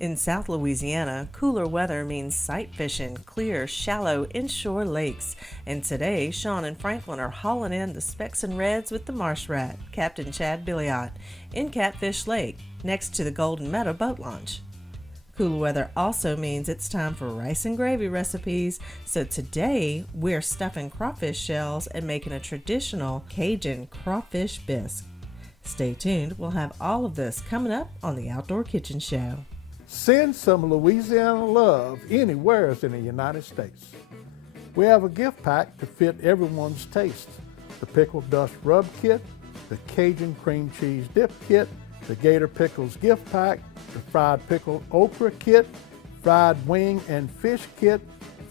In South Louisiana, cooler weather means sight fishing clear, shallow inshore lakes. And today, Sean and Franklin are hauling in the specks and reds with the Marsh Rat, Captain Chad Billiot, in Catfish Lake, next to the Golden Meadow boat launch. Cooler weather also means it's time for rice and gravy recipes, so today we're stuffing crawfish shells and making a traditional Cajun Crawfish Bisque. Stay tuned, we'll have all of this coming up on the Outdoor Kitchen Show. Send some Louisiana love anywhere in the United States. We have a gift pack to fit everyone's taste. The Pickle Dust Rub Kit, the Cajun Cream Cheese Dip Kit, the Gator Pickles Gift Pack, the Fried Pickle Okra Kit, Fried Wing and Fish Kit,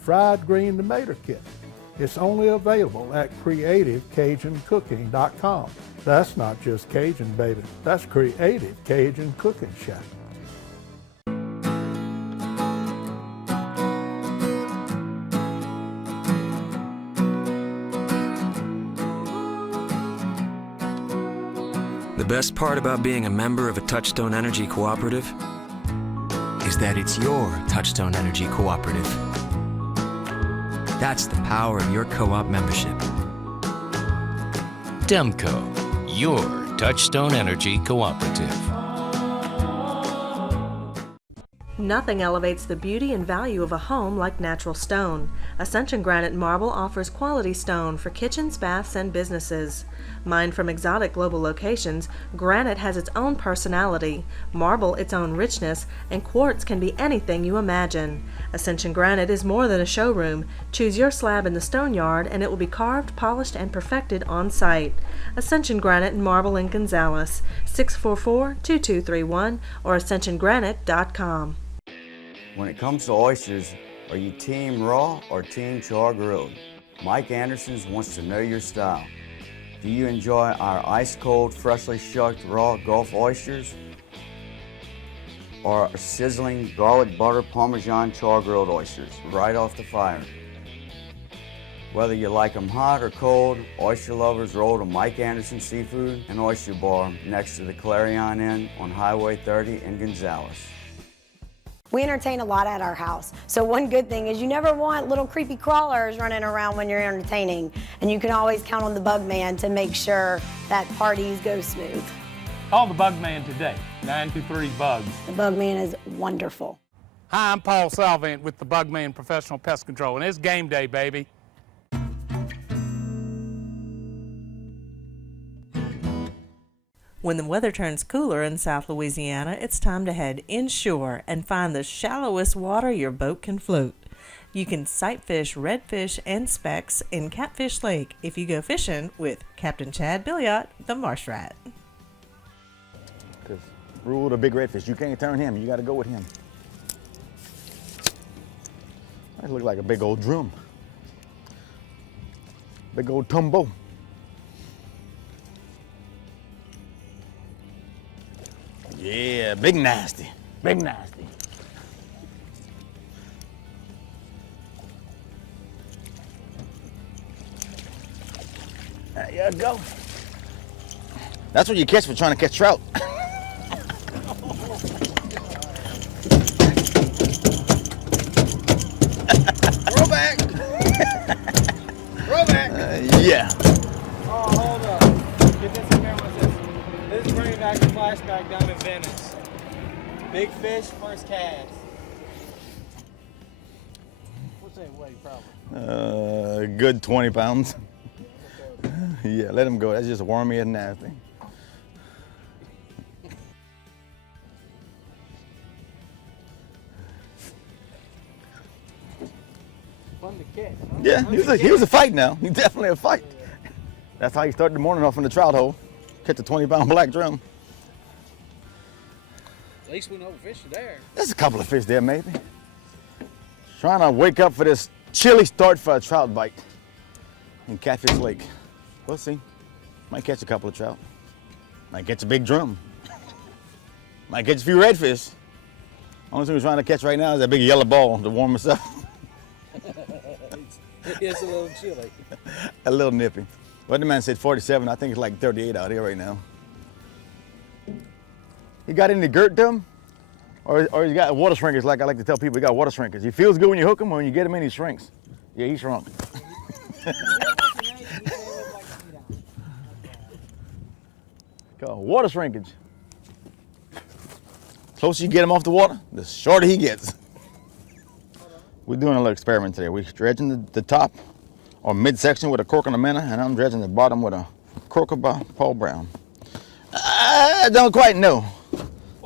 Fried Green Tomato Kit. It's only available at CreativeCajunCooking.com. That's not just Cajun, baby. That's Creative Cajun Cooking Shack. The best part about being a member of a Touchstone Energy Cooperative is that it's your Touchstone Energy Cooperative. That's the power of your co-op membership. Demco, your Touchstone Energy Cooperative. Nothing elevates the beauty and value of a home like natural stone. Ascension Granite Marble offers quality stone for kitchens, baths, and businesses. Mined from exotic global locations, granite has its own personality, marble its own richness, and quartz can be anything you imagine. Ascension Granite is more than a showroom. Choose your slab in the stone yard and it will be carved, polished, and perfected on site. Ascension Granite and Marble in Gonzales, 644-2231 or ascensiongranite.com. When it comes to oysters, are you team raw or team char grilled? Mike Anderson's wants to know your style. Do you enjoy our ice-cold, freshly shucked raw Gulf oysters? Or our sizzling garlic butter Parmesan char grilled oysters right off the fire? Whether you like them hot or cold, oyster lovers roll to Mike Anderson Seafood and Oyster Bar next to the Clarion Inn on Highway 30 in Gonzales. We entertain a lot at our house, so one good thing is you never want little creepy crawlers running around when you're entertaining, and you can always count on the Bug Man to make sure that parties go smooth. Call the Bug Man today, 923-BUGS. The Bug Man is wonderful. Hi, I'm Paul Salvant with the Bug Man Professional Pest Control, and it's game day, baby. When the weather turns cooler in South Louisiana, it's time to head inshore and find the shallowest water your boat can float. You can sight fish redfish and specks in Catfish Lake if you go fishing with Captain Chad Billiot, the Marsh Rat. Because rule of the big redfish, you can't turn him, you got to go with him. That looks like a big old drum. Big old tumbo. Yeah, big nasty. Big nasty. There you go. That's what you catch for trying to catch trout. Roll back. Roll back. Yeah. Oh, hold up. Get this in there with this. This is bringing back a flashback down in Venice. Big fish, first cast. What's that weigh, probably? Good 20 pounds. Yeah, let him go. That's just wormy and nasty. Fun to catch, huh? Yeah, he was a fight now. He's definitely a fight. That's how you start the morning off in the trout hole. Catch a 20-pound black drum. At least we know fish are there. There's a couple of fish there, maybe. Trying to wake up for this chilly start for a trout bite in Catfish Lake. We'll see. Might catch a couple of trout. Might catch a big drum. Might catch a few redfish. Only thing we're trying to catch right now is that big yellow ball to warm us up. It's a little chilly. A little nippy. What the man said 47, I think it's like 38 out here right now. You got any dirt to him? Or you got water shrinkers, like I like to tell people, you got water shrinkers. He feels good when you hook him, when you get him in, he shrinks. Yeah, he shrunk. Water shrinkage. Closer you get him off the water, the shorter he gets. We're doing a little experiment today. We're dredging the top or midsection with a croaker and a minnow, and I'm dredging the bottom with a croaker by Paul Brown. I don't quite know.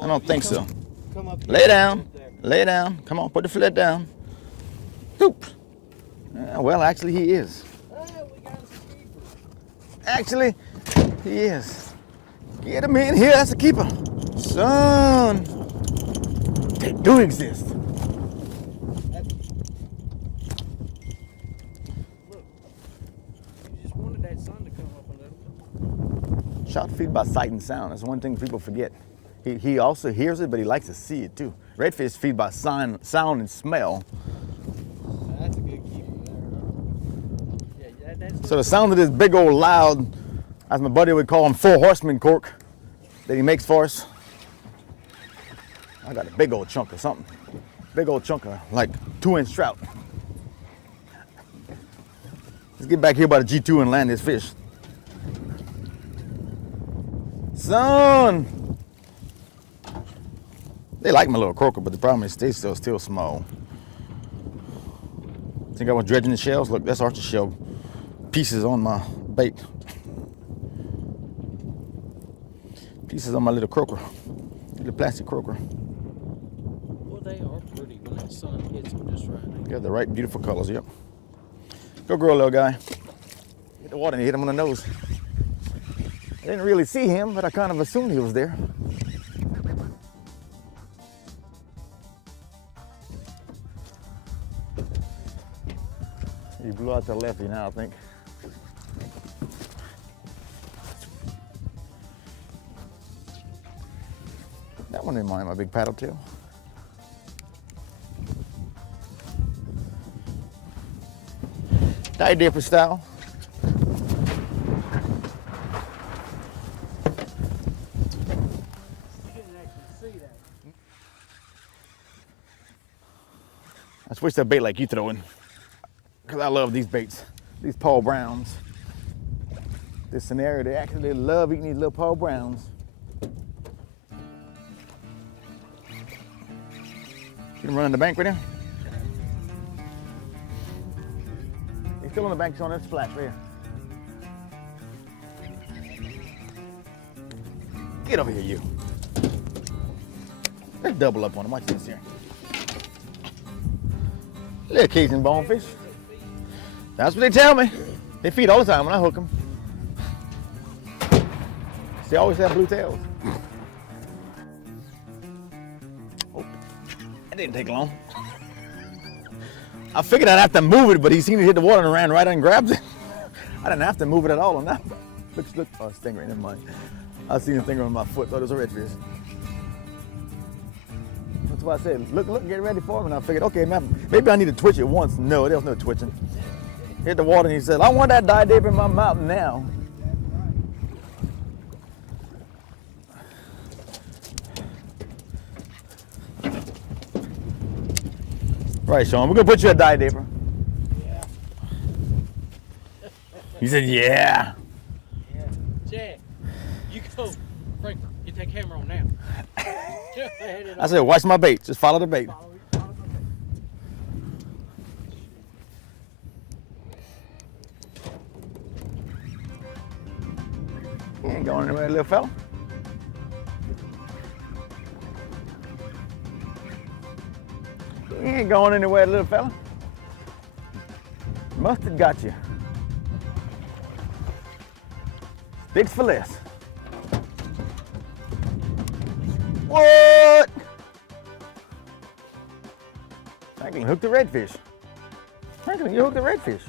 I don't think so. Lay down, lay down. Come on, put the flit down. Oop. Well, actually he is. Actually, he is. Get him in here, that's a keeper. Son, they do exist. Trout feed by sight and sound. That's one thing people forget. He also hears it, but he likes to see it too. Redfish feed by sound and smell. That's a good keeper there. Yeah, that's So the sound of this big old loud, as my buddy would call him, 4 horseman cork that he makes for us. I got a big old chunk of something. Big old chunk of like 2-inch trout. Let's get back here by the G2 and land this fish. Son! They like my little croaker, but the problem is they're still small. Think I was dredging the shells? Look, that's oyster shell pieces on my bait. Pieces on my little croaker, little plastic croaker. Well, they are pretty when that sun hits them just right. They got the right beautiful colors, yep. Go grow, little guy. Get the water and hit him on the nose. I didn't really see him, but I kind of assumed he was there. He blew out to the lefty now, I think. That one didn't mind my big paddle tail. Die dipper style. I switched to a bait like you throwing, because I love these baits, these Paul Browns. This scenario, they actually love eating these little Paul Browns. See him running the bank right now? He's still on the bank showing that splash right here. Get over here, you. Let's double up on him. Watch this here. Little Cajun bonefish. That's what they tell me. They feed all the time when I hook them. They always have blue tails. Oh, that didn't take long. I figured I'd have to move it, but he seemed to hit the water and ran right and grabbed it. I didn't have to move it at all on that. Look, oh, stingray, never mind. I seen a stingray on my foot, thought it was a redfish. That's why I said, look, get ready for him. And I figured, okay, man, maybe I need to twitch it once. No, there was no twitching. Hit the water and he said, I want that die dip in my mouth now. Right, Sean, we're gonna put you a die dipper. Yeah. He said, yeah. Yeah. Chad, you go. Frank, get that camera on now. I said, watch my bait. Just follow the bait. You ain't going anywhere, little fella. You ain't going anywhere, little fella. Mustard got you. Sticks for less. What? Franklin hooked the redfish. Franklin, you hooked the redfish.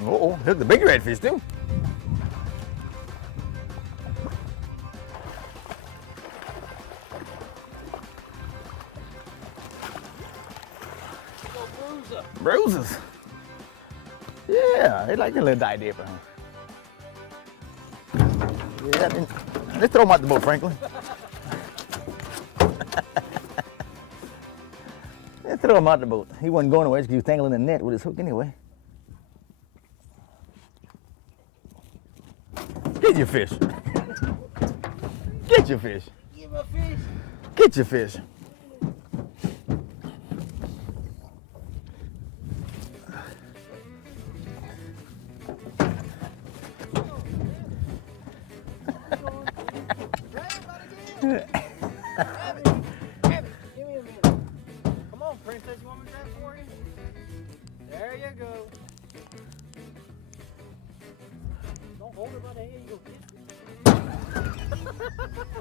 Uh-oh, hooked the big redfish too. Bruises. Yeah, they like a little die dipper. Yeah, let's throw him out the boat, Franklin. Let's throw him out the boat. He wasn't going anywhere because he was tangling the net with his hook anyway. Get your fish. Get your fish. Get my fish. Get your fish. Come on, princess. You want me to grab it for you? There you go. Don't hold it by the head. You go kiss it.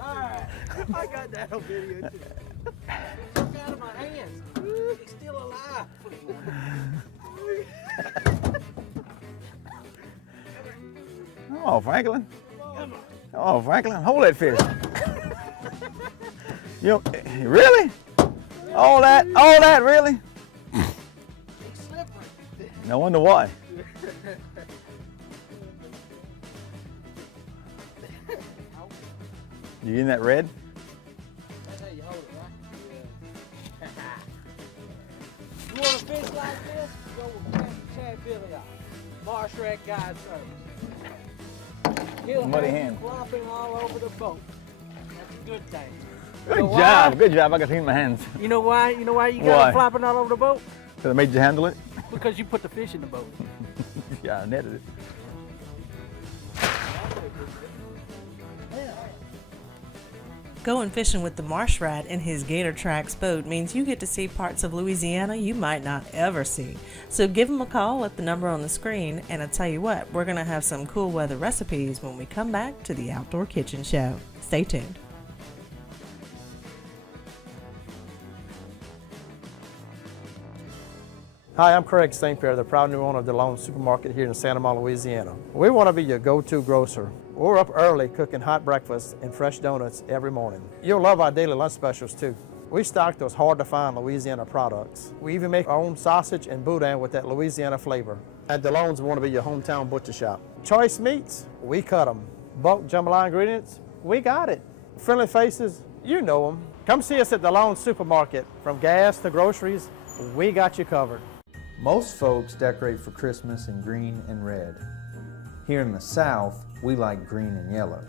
All right. I got that on video too. Took out of my hands. He's still alive. Oh, Franklin. Oh, Franklin, hold that fish. You really? All that, really? He's slippery. No wonder why. You in that red? That's how you hold it, right? You want to fish like this? Go with Capt Billiot, Marsh Rat guide service. He'll Muddy have hand. you flopping all over the boat. That's a good thing. Good You know job, why? good job. I got to clean my hands. You know why? You know why you got Why? it flopping all over the boat? Because I made you handle it? Because you put the fish in the boat. Yeah, I netted it. Going fishing with the Marsh Rat in his Gator Tracks boat means you get to see parts of Louisiana you might not ever see. So give him a call at the number on the screen, and I tell you what, we're going to have some cool weather recipes when we come back to the Outdoor Kitchen Show. Stay tuned. Hi, I'm Craig St. Pierre, the proud new owner of the Lone Supermarket here in Santa Monica, Louisiana. We want to be your go-to grocer. We're up early cooking hot breakfast and fresh donuts every morning. You'll love our daily lunch specials too. We stock those hard-to-find Louisiana products. We even make our own sausage and boudin with that Louisiana flavor. At DeLone's, we want to be your hometown butcher shop. Choice meats, we cut them. Bulk jambalaya ingredients, we got it. Friendly faces, you know them. Come see us at the Lone Supermarket. From gas to groceries, we got you covered. Most folks decorate for Christmas in green and red. Here in the South, we like green and yellow,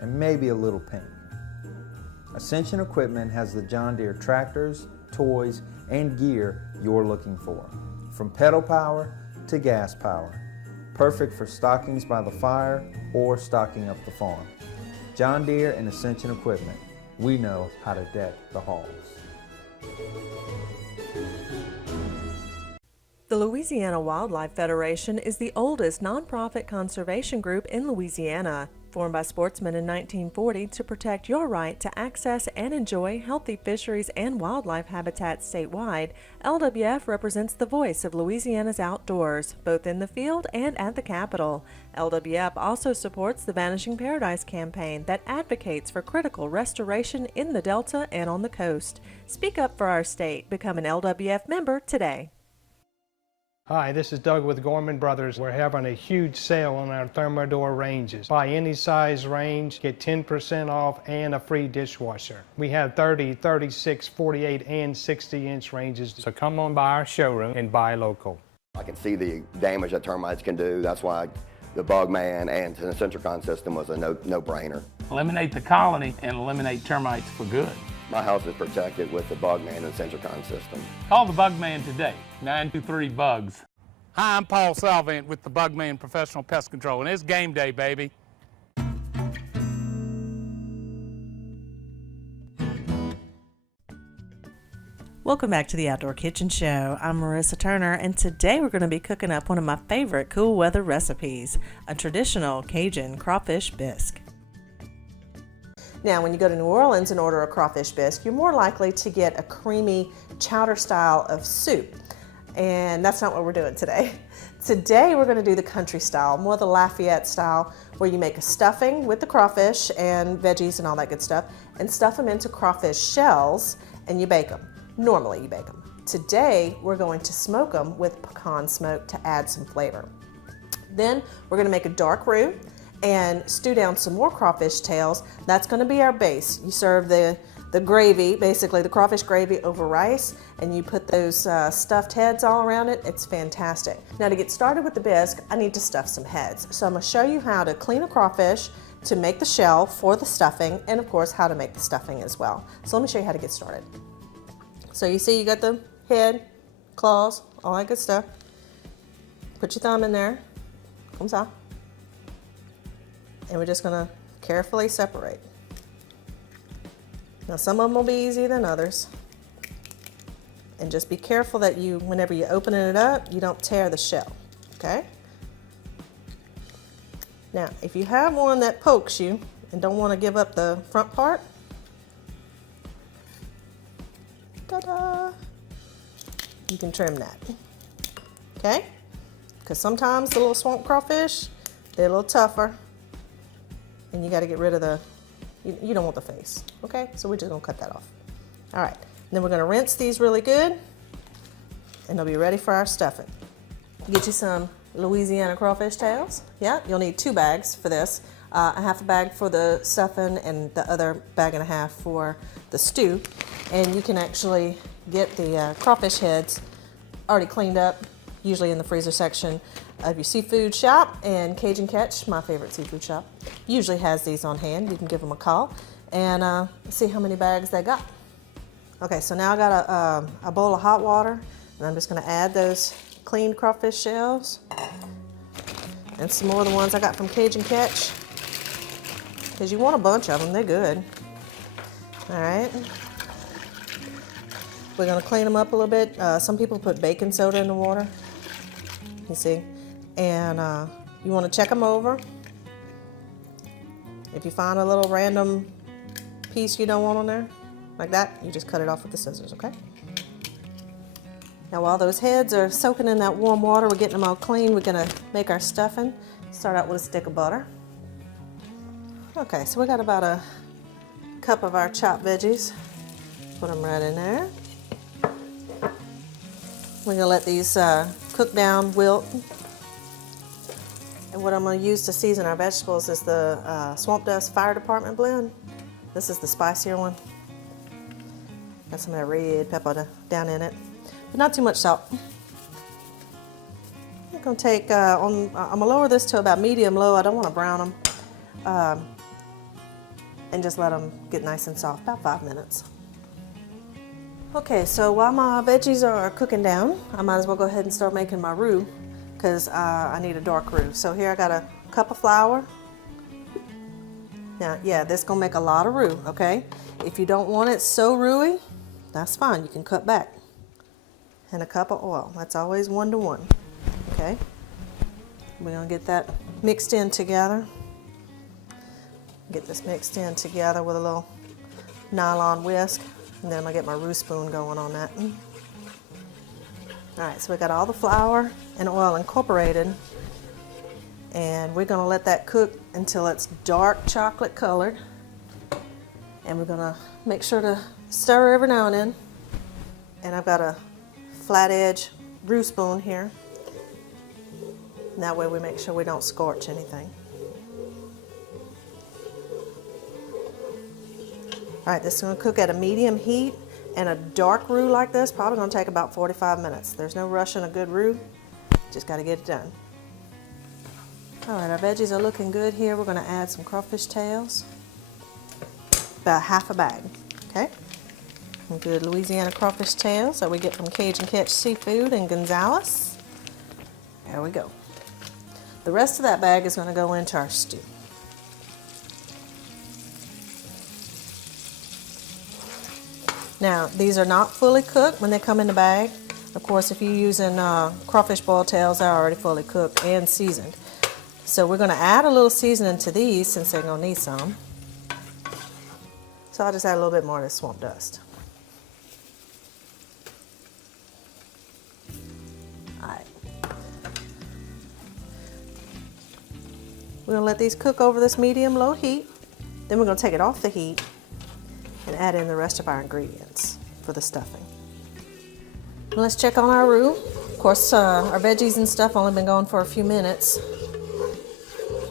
and maybe a little pink. Ascension Equipment has the John Deere tractors, toys, and gear you're looking for. From pedal power to gas power. Perfect for stockings by the fire or stocking up the farm. John Deere and Ascension Equipment. We know how to deck the halls. The Louisiana Wildlife Federation is the oldest nonprofit conservation group in Louisiana. Formed by sportsmen in 1940 to protect your right to access and enjoy healthy fisheries and wildlife habitats statewide, LWF represents the voice of Louisiana's outdoors, both in the field and at the Capitol. LWF also supports the Vanishing Paradise campaign that advocates for critical restoration in the Delta and on the coast. Speak up for our state. Become an LWF member today. Hi, this is Doug with Gorman Brothers. We're having a huge sale on our Thermador ranges. Buy any size range, get 10% off and a free dishwasher. We have 30, 36, 48, and 60-inch ranges. So come on by our showroom and buy local. I can see the damage that termites can do. That's why the Bugman and the Centricon system was a no-brainer. Eliminate the colony and eliminate termites for good. My house is protected with the Bugman and Centricon system. Call the Bugman today, 923-BUGS. Hi, I'm Paul Salvant with the Bugman Professional Pest Control, and it's game day, baby. Welcome back to the Outdoor Kitchen Show. I'm Marissa Turner, and today we're going to be cooking up one of my favorite cool weather recipes, a traditional Cajun Crawfish Bisque. Now, when you go to New Orleans and order a Crawfish Bisque, you're more likely to get a creamy chowder style of soup. And that's not what we're doing today. Today we're going to do the country style, more the Lafayette style, where you make a stuffing with the crawfish and veggies and all that good stuff, and stuff them into crawfish shells, and you bake them. Normally you bake them. Today we're going to smoke them with pecan smoke to add some flavor. Then we're going to make a dark roux, and stew down some more crawfish tails. That's going to be our base. You serve the gravy, basically the crawfish gravy over rice, and you put those stuffed heads all around it. It's fantastic. Now to get started with the bisque, I need to stuff some heads. So I'm going to show you how to clean a crawfish, to make the shell for the stuffing, and of course how to make the stuffing as well. So let me show you how to get started. So you see you got the head, claws, all that good stuff. Put your thumb in there, comes out. And we're just gonna carefully separate. Now some of them will be easier than others. And just be careful that you, whenever you open it up, you don't tear the shell, okay? Now, if you have one that pokes you and don't want to give up the front part, ta-da, you can trim that, okay? Because sometimes the little swamp crawfish, they're a little tougher, and you got to get rid of the, you don't want the face, okay? So we're just going to cut that off. All right, then we're going to rinse these really good, and they'll be ready for our stuffing. Get you some Louisiana crawfish tails. Yeah, you'll need 2 bags for this. A half a bag for the stuffing and the other bag and a half for the stew. And you can actually get the crawfish heads already cleaned up, usually in the freezer section of your seafood shop. And Cajun Catch, my favorite seafood shop, usually has these on hand. You can give them a call and see how many bags they got. Okay, so now I got a bowl of hot water, and I'm just gonna add those cleaned crawfish shells and some more of the ones I got from Cajun Catch, because you want a bunch of them, they're good. All right, we're gonna clean them up a little bit. Some people put baking soda in the water, you see, and you want to check them over. If you find a little random piece you don't want on there like that, you just cut it off with the scissors, okay? Now while those heads are soaking in that warm water, we're getting them all clean, we're gonna make our stuffing. Start out with a stick of butter. Okay, so we got about a cup of our chopped veggies. Put them right in there. We're gonna let these cook down, wilt. And what I'm gonna use to season our vegetables is the Swamp Dust Fire Department blend. This is the spicier one. Got some of that red pepper down in it. But not too much salt. I'm gonna take, I'm gonna lower this to about medium low. I don't wanna brown them. And just let them get nice and soft, about 5 minutes. Okay, so while my veggies are cooking down, I might as well go ahead and start making my roux, because I need a dark roux. So here I got a cup of flour. Now, yeah, this is gonna make a lot of roux, okay? If you don't want it so roux-y, that's fine, you can cut back. And a cup of oil. That's always 1 to 1. Okay? We're gonna get that mixed in together. Get this mixed in together with a little nylon whisk, and then I'm gonna get my roux spoon going on that. All right, so we got all the flour and oil incorporated, and we're gonna let that cook until it's dark chocolate colored. And we're gonna make sure to stir every now and then. And I've got a flat edge roux spoon here. And that way we make sure we don't scorch anything. All right, this is gonna cook at a medium heat, and a dark roux like this probably gonna take about 45 minutes. There's no rush in a good roux, just gotta get it done. All right, our veggies are looking good here. We're gonna add some crawfish tails, about half a bag, okay? Some good Louisiana crawfish tails that we get from Cajun Catch Seafood in Gonzales. There we go. The rest of that bag is gonna go into our stew. Now, these are not fully cooked when they come in the bag. Of course, if you're using crawfish boiled tails, they're already fully cooked and seasoned. So we're gonna add a little seasoning to these since they're gonna need some. So I'll just add a little bit more of this Swamp Dust. All right. We're gonna let these cook over this medium-low heat. Then we're gonna take it off the heat and add in the rest of our ingredients for the stuffing. Let's check on our roux. Of course, our veggies and stuff only been going for a few minutes.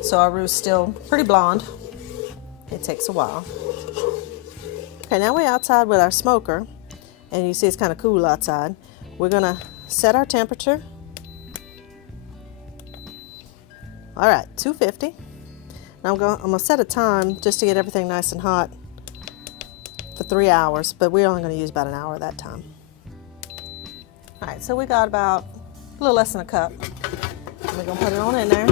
so our roo's still pretty blonde. It takes a while. Okay, now we're outside with our smoker, and you see it's kind of cool outside. We're gonna set our temperature. All right, 250. Now I'm gonna set a time just to get everything nice and hot for 3 hours, but we're only gonna use about an hour at that time. All right, so we got about a little less than a cup. We're gonna put it on in there,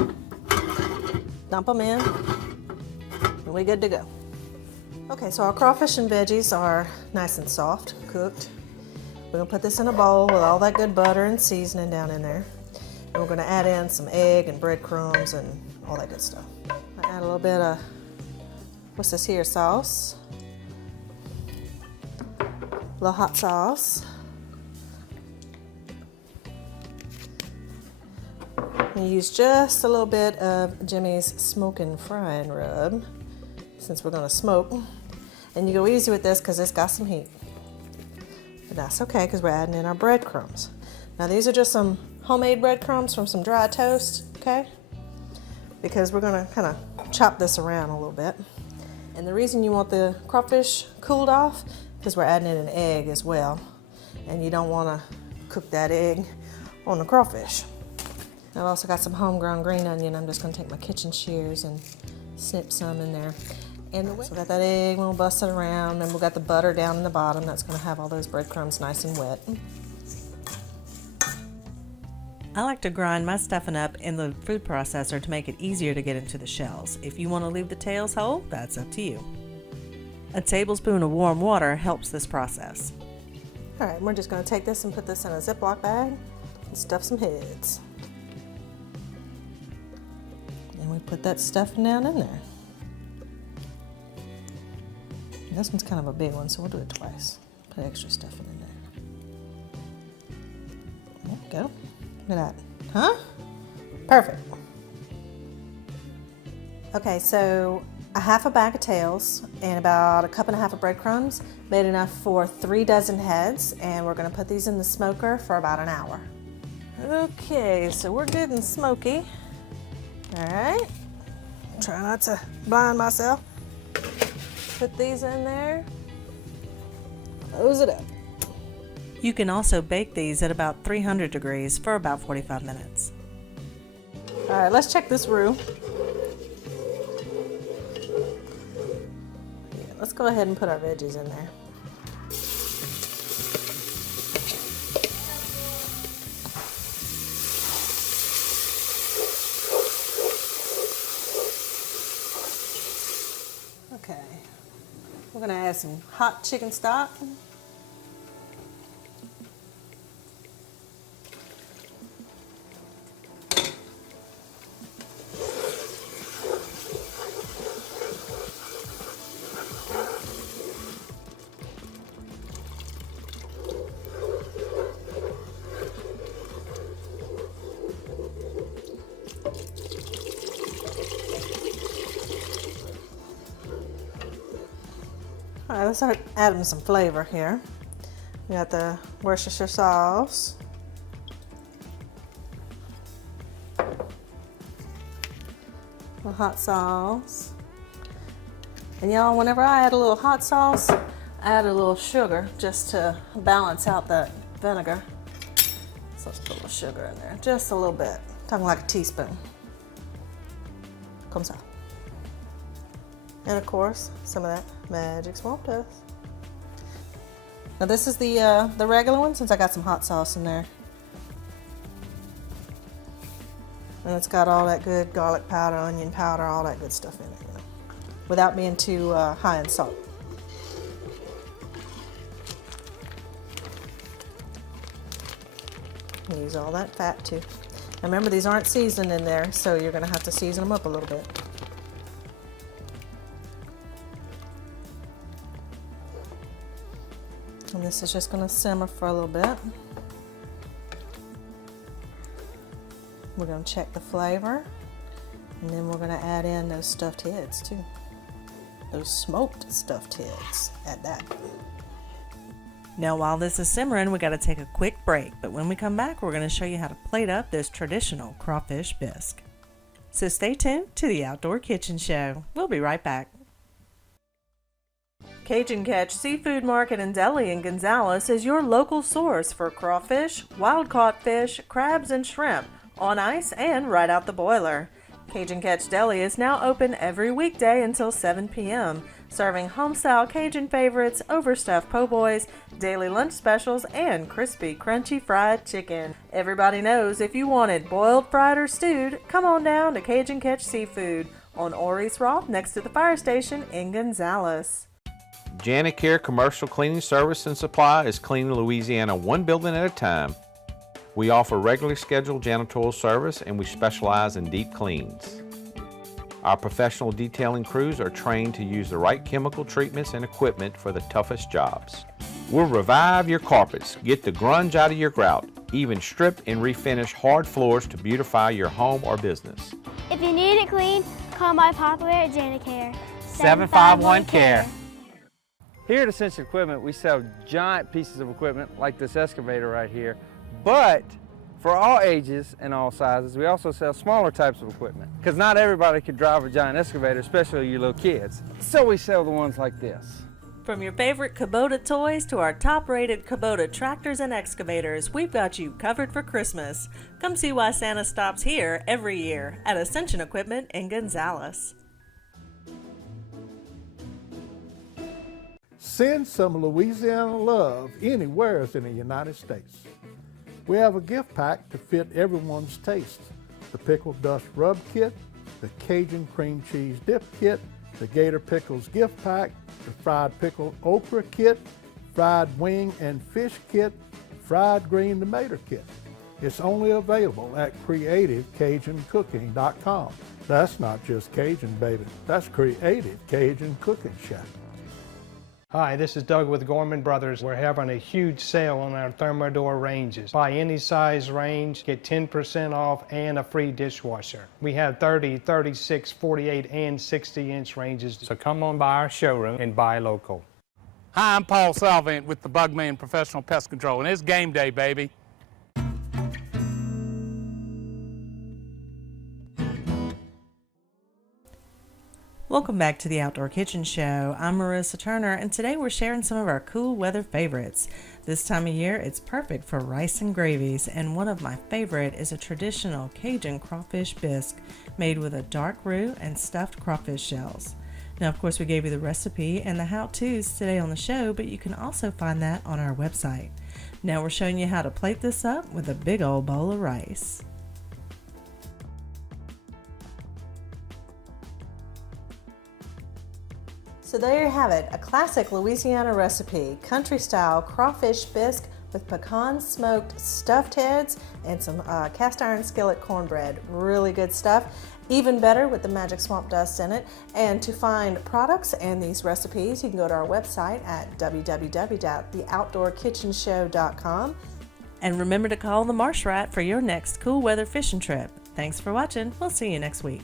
dump them in, and we're good to go. Okay, so our crawfish and veggies are nice and soft, cooked. We're gonna put this in a bowl with all that good butter and seasoning down in there. And we're gonna add in some egg and breadcrumbs and all that good stuff. I add a little bit of, what's this here, sauce. A little hot sauce. And use just a little bit of Jimmy's smoking frying rub, since we're gonna smoke. And you go easy with this because it's got some heat. But that's okay because we're adding in our breadcrumbs. Now these are just some homemade breadcrumbs from some dry toast, okay? Because we're gonna kind of chop this around a little bit. And the reason you want the crawfish cooled off is we're adding in an egg as well. And you don't wanna cook that egg on the crawfish. I've also got some homegrown green onion. I'm just gonna take my kitchen shears and snip some in there. And so we got that egg, we'll bust it around, and we've got the butter down in the bottom. That's gonna have all those breadcrumbs nice and wet. I like to grind my stuffing up in the food processor to make it easier to get into the shells. If you want to leave the tails whole, that's up to you. A tablespoon of warm water helps this process. All right, we're just gonna take this and put this in a Ziploc bag and stuff some heads. And we put that stuffing down in there. And this one's kind of a big one, so we'll do it twice. Put extra stuffing in there. There we go. Look at that. Huh? Perfect. Okay, so a half a bag of tails and about 1.5 cups of breadcrumbs made enough for 3 dozen heads, and we're gonna put these in the smoker for about an hour. Okay, so we're good and smoky. All right, try not to blind myself. Put these in there, close it up. You can also bake these at about 300 degrees for about 45 minutes. All right, let's check this roux. Yeah, let's go ahead and put our veggies in there. Okay, we're gonna add some hot chicken stock. All right, let's start adding some flavor here. We got the Worcestershire sauce. The hot sauce. And y'all, whenever I add a little hot sauce, I add a little sugar just to balance out that vinegar. So let's put a little sugar in there, just a little bit. Talking like a teaspoon. Comme ça. And of course, some of that magic swamp toast. Now this is the regular one, since I got some hot sauce in there. And it's got all that good garlic powder, onion powder, all that good stuff in it, you know, without being too high in salt. Use all that fat too. Now remember, these aren't seasoned in there, so you're gonna have to season them up a little bit. And this is just gonna simmer for a little bit. We're gonna check the flavor, and then we're gonna add in those stuffed heads too. Those smoked stuffed heads at that. Now while this is simmering, we got to take a quick break, but when we come back, we're going to show you how to plate up this traditional crawfish bisque. So stay tuned to the Outdoor Kitchen Show. We'll be right back. Cajun Catch Seafood Market and Deli in Gonzales is your local source for crawfish, wild-caught fish, crabs, and shrimp on ice and right out the boiler. Cajun Catch Deli is now open every weekday until 7 p.m., serving home-style Cajun favorites, overstuffed po' boys, daily lunch specials, and crispy, crunchy fried chicken. Everybody knows if you wanted boiled, fried, or stewed, come on down to Cajun Catch Seafood on Ory's Roth next to the fire station in Gonzales. Janicare Commercial Cleaning Service and Supply is cleaning Louisiana one building at a time. We offer regularly scheduled janitorial service and we specialize in deep cleans. Our professional detailing crews are trained to use the right chemical treatments and equipment for the toughest jobs. We'll revive your carpets, get the grunge out of your grout, even strip and refinish hard floors to beautify your home or business. If you need it clean, call my Papa at Janicare. 751-CARE. Here at Essential Equipment, we sell giant pieces of equipment like this excavator right here, but for all ages and all sizes, we also sell smaller types of equipment because not everybody could drive a giant excavator, especially you little kids. So we sell the ones like this. From your favorite Kubota toys to our top-rated Kubota tractors and excavators, we've got you covered for Christmas. Come see why Santa stops here every year at Ascension Equipment in Gonzales. Send some Louisiana love anywhere in the United States. We have a gift pack to fit everyone's taste. The Pickle Dust Rub Kit, the Cajun Cream Cheese Dip Kit, the Gator Pickles Gift Pack, the Fried Pickle Okra Kit, Fried Wing and Fish Kit, Fried Green Tomato Kit. It's only available at CreativeCajunCooking.com. That's not just Cajun, baby. That's Creative Cajun Cooking Shack. Hi, this is Doug with Gorman Brothers. We're having a huge sale on our Thermador ranges. Buy any size range, get 10% off and a free dishwasher. We have 30, 36, 48, and 60-inch ranges. So come on by our showroom and buy local. Hi, I'm Paul Salvant with the Bugman Professional Pest Control, and it's game day, baby. Welcome back to the Outdoor Kitchen Show. I'm Marissa Turner, and today we're sharing some of our cool weather favorites. This time of year, it's perfect for rice and gravies, and one of my favorite is a traditional Cajun Crawfish Bisque made with a dark roux and stuffed crawfish shells. Now, of course, we gave you the recipe and the how-tos today on the show, but you can also find that on our website. Now we're showing you how to plate this up with a big old bowl of rice. So there you have it, a classic Louisiana recipe, country-style crawfish bisque with pecan smoked stuffed heads and some cast iron skillet cornbread. Really good stuff. Even better with the magic swamp dust in it. And to find products and these recipes, you can go to our website at www.theoutdoorkitchenshow.com. And remember to call the Marsh Rat for your next cool weather fishing trip. Thanks for watching. We'll see you next week.